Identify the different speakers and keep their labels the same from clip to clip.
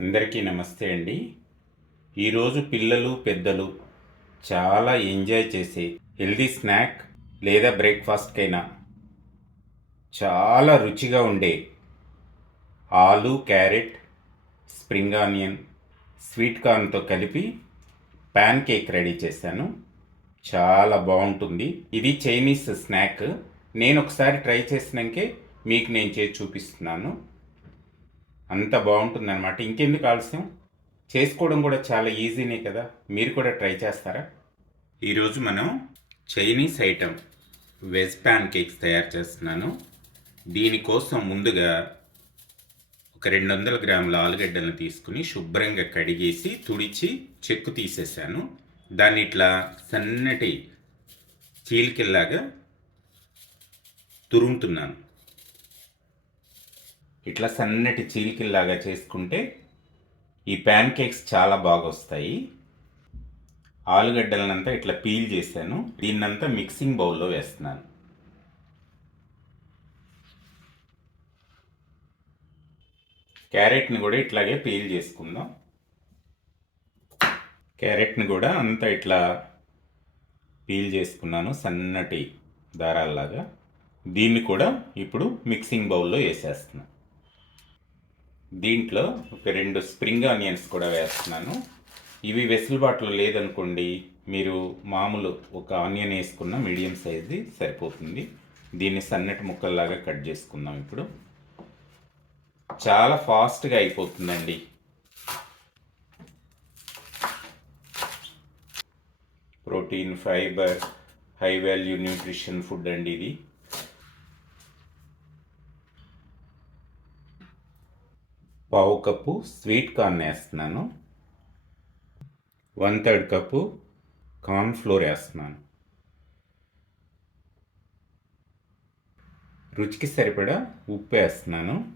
Speaker 1: అందరికీ నమస్తే అండి. ఈరోజు పిల్లలు పెద్దలు చాలా ఎంజాయ్ చేసే హెల్దీ స్నాక్ లేదా బ్రేక్ఫాస్ట్కైనా చాలా రుచిగా ఉండే ఆలు క్యారెట్ స్ప్రింగ్ ఆనియన్ స్వీట్ కార్న్తో కలిపి ప్యాన్ కేక్ రెడీ చేశాను. చాలా బాగుంటుంది. ఇది చైనీస్ స్నాక్. నేను ఒకసారి ట్రై చేసినాకే మీకు నేను చేసి చూపిస్తున్నాను. అంత బాగుంటుంది అనమాట ఇంకెందుకు ఆలస్యం? చేసుకోవడం కూడా చాలా ఈజీనే కదా. మీరు కూడా ట్రై చేస్తారా? ఈరోజు మనం Chinese item veg pancakes తయారు చేస్తున్నాను. దీనికోసం ముందుగా ఒక రెండు వందల గ్రాముల ఆలుగడ్డలను తీసుకుని శుభ్రంగా కడిగేసి తుడిచి చెక్కు తీసేసాను. దాన్ని ఇట్లా సన్నటి చీలికల్లాగా తురుముతున్నాను. ఇట్లా సన్నటి చీలికిల్లాగా చేసుకుంటే ఈ ప్యాన్ కేక్స్ చాలా బాగా వస్తాయి ఆలుగడ్డలనంతా ఇట్లా పీల్ చేశాను. దీన్నంతా మిక్సింగ్ బౌల్లో వేస్తున్నాను. క్యారెట్ని కూడా ఇట్లాగే పీల్ చేసుకుందాం. క్యారెట్ని కూడా అంతా ఇట్లా పీల్ చేసుకున్నాను సన్నటి దారాల్లాగా. దీన్ని కూడా ఇప్పుడు మిక్సింగ్ బౌల్లో వేసేస్తున్నాను. దీంట్లో ఒక రెండు స్ప్రింగ్ ఆనియన్స్ కూడా వేస్తున్నాను. ఇవి వెసులుబాటులో లేదనుకోండి మీరు మామూలు ఒక ఆనియన్ వేసుకున్న మీడియం సైజ్ది సరిపోతుంది. దీన్ని సన్నటి ముక్కల్లాగా కట్ చేసుకుందాం ఇప్పుడు. చాలా ఫాస్ట్గా అయిపోతుందండి. Protein fibre high value nutrition food అండి ఇది. పావు కప్పు స్వీట్ కార్న్ వేస్తున్నాను. One third cup corn flour వేస్తున్నాను. రుచికి సరిపడా ఉప్పు వేస్తున్నాను.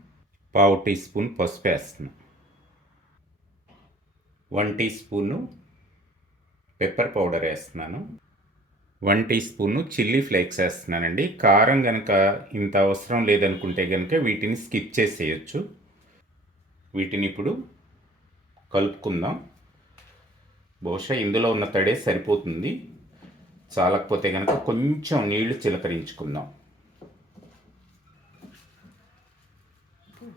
Speaker 1: పావు టీ స్పూన్ పసుపు వేస్తున్నాను. One teaspoon pepper powder వేస్తున్నాను. One teaspoon chilli flakes వేస్తున్నానండి. కారం కనుక ఇంత అవసరం లేదనుకుంటే కనుక వీటిని స్కిప్ చేసేయచ్చు. వీటిని ఇప్పుడు కలుపుకుందాం. బహుశా ఇందులో ఉన్న తడే సరిపోతుంది. చాలకపోతే కనుక కొంచెం నీళ్ళు చిలకరించుకుందాం.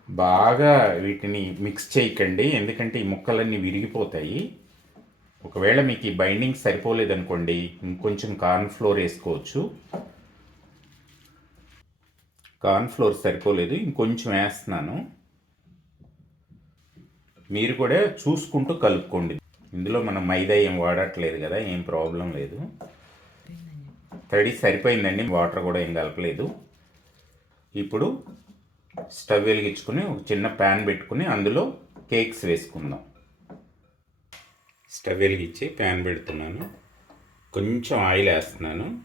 Speaker 1: బాగా వీటిని మిక్స్ చేయకండి ఎందుకంటే ఈ ముక్కలన్నీ విరిగిపోతాయి. ఒకవేళ మీకు ఈ బైండింగ్ సరిపోలేదనుకోండి ఇంకొంచెం కార్న్ ఫ్లోర్ వేసుకోవచ్చు. కార్న్ ఫ్లోర్ సరిపోలేదు ఇంకొంచెం వేస్తున్నాను. మీరు కూడా చూసుకుంటూ కలుపుకోండి. ఇందులో మనం మైదా ఏం వాడట్లేదు కదా ఏం ప్రాబ్లం లేదు. తడి సరిపోయిందండి వాటర్ కూడా ఏం కలపలేదు. ఇప్పుడు స్టవ్ వెలిగించుకుని ఒక చిన్న ప్యాన్ పెట్టుకుని అందులో కేక్స్ వేసుకుందాం. స్టవ్ వెలిగించి ప్యాన్ పెడుతున్నాను. కొంచెం ఆయిల్ వేస్తున్నాను.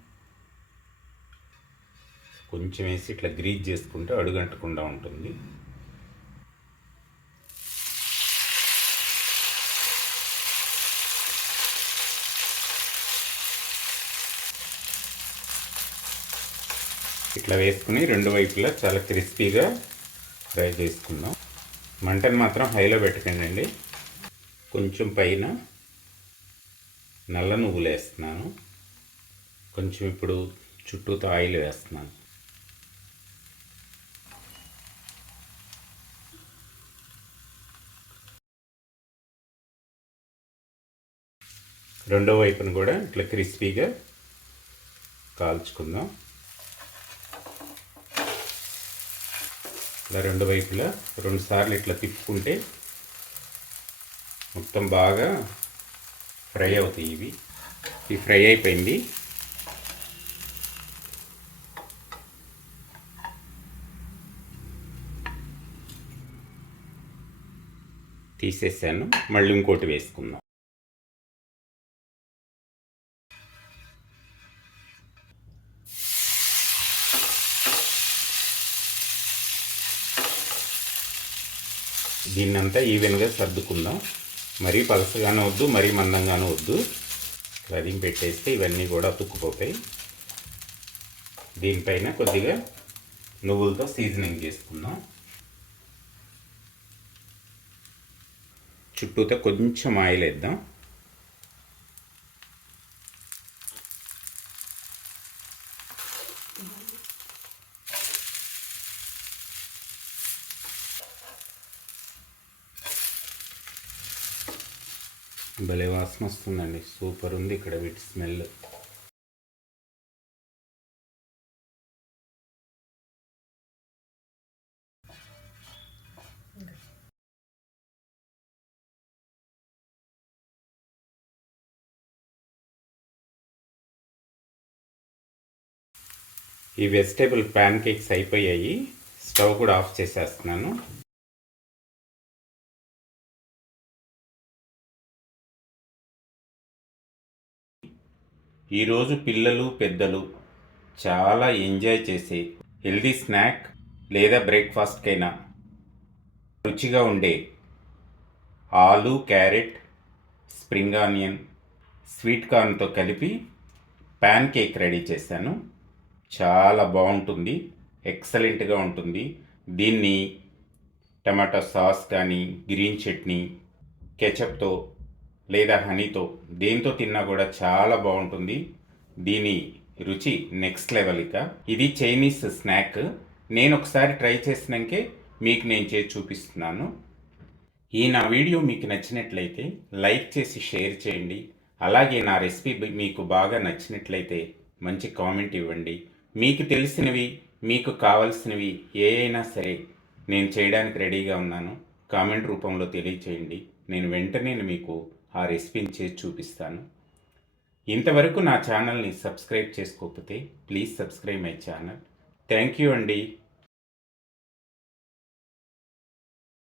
Speaker 1: కొంచెం వేసి ఇట్లా గ్రీజ్ చేసుకుంటే అడుగంటకుండా ఉంటుంది. ఇట్లా వేసుకుని రెండు వైపులా చాలా క్రిస్పీగా ఫ్రై చేసుకుందాం. మంటను మాత్రం హైలో పెట్టకండి కొంచెం పైన నల్ల నువ్వులు వేస్తున్నాను. కొంచెం ఇప్పుడు చుట్టూతో ఆయిల్ వేస్తున్నాను. రెండో వైపును కూడా ఇట్లా క్రిస్పీగా కాల్చుకుందాం. ఇలా రెండు వైపులా రెండు సార్లు ఇట్లా తిప్పుకుంటే మొత్తం బాగా ఫ్రై అవుతాయి ఇవి. ఇవి ఫ్రై అయిపోయింది. తీసేసాను. మళ్ళీ ఇంకోటి వేసుకుందాం. దీన్నంతా ఈవెన్గా సర్దుకుందాం. మరీ పలసగానే వద్దు మరీ మందంగానే వద్దు. రదింగ్ పెట్టేస్తే ఇవన్నీ కూడా అతుక్కుపోతాయి దీనిపైన కొద్దిగా నువ్వులతో సీజనింగ్ చేసుకుందాం. చుట్టూతో కొంచెం ఆయిల్ వేద్దాం భలే వాసన వస్తుందండి. సూపర్ ఉంది ఇక్కడ వీటి స్మెల్. ఈ వెజిటేబుల్ ప్యాన్ కేక్స్ అయిపోయాయి. స్టవ్ కూడా ఆఫ్ చేసేస్తున్నాను. ఈరోజు పిల్లలు పెద్దలు చాలా ఎంజాయ్ చేసే హెల్దీ స్నాక్ లేదా బ్రేక్ఫాస్ట్కైనా రుచిగా ఉండే ఆలు క్యారెట్ స్ప్రింగ్ ఆనియన్ స్వీట్ కార్న్తో కలిపి ప్యాన్ కేక్ రెడీ చేశాను. చాలా బాగుంటుంది ఎక్సలెంట్గా ఉంటుంది. దీన్ని టమాటా సాస్ కానీ గ్రీన్ చట్నీ కెచప్తో లేదా హనీతో దేంతో తిన్నా కూడా చాలా బాగుంటుంది. దీని రుచి నెక్స్ట్ లెవెల్ ఇక. ఇది చైనీస్ స్నాక్. నేను ఒకసారి ట్రై చేసినాకే మీకు నేను చేసి చూపిస్తున్నాను. ఈ నా వీడియో మీకు నచ్చినట్లయితే లైక్ చేసి షేర్ చేయండి. అలాగే నా రెసిపీ మీకు బాగా నచ్చినట్లయితే మంచి కామెంట్ ఇవ్వండి. మీకు తెలిసినవి మీకు కావలసినవి ఏ అయినా సరే నేను చేయడానికి రెడీగా ఉన్నాను. కామెంట్ రూపంలో తెలియచేయండి. నేను వెంటనే మీకు ఆ రెసిపీని చేసి చూపిస్తాను. ఇంతవరకు నా ఛానల్ని సబ్స్క్రైబ్ చేసుకోకపోతే please subscribe my channel. Thank you అండి.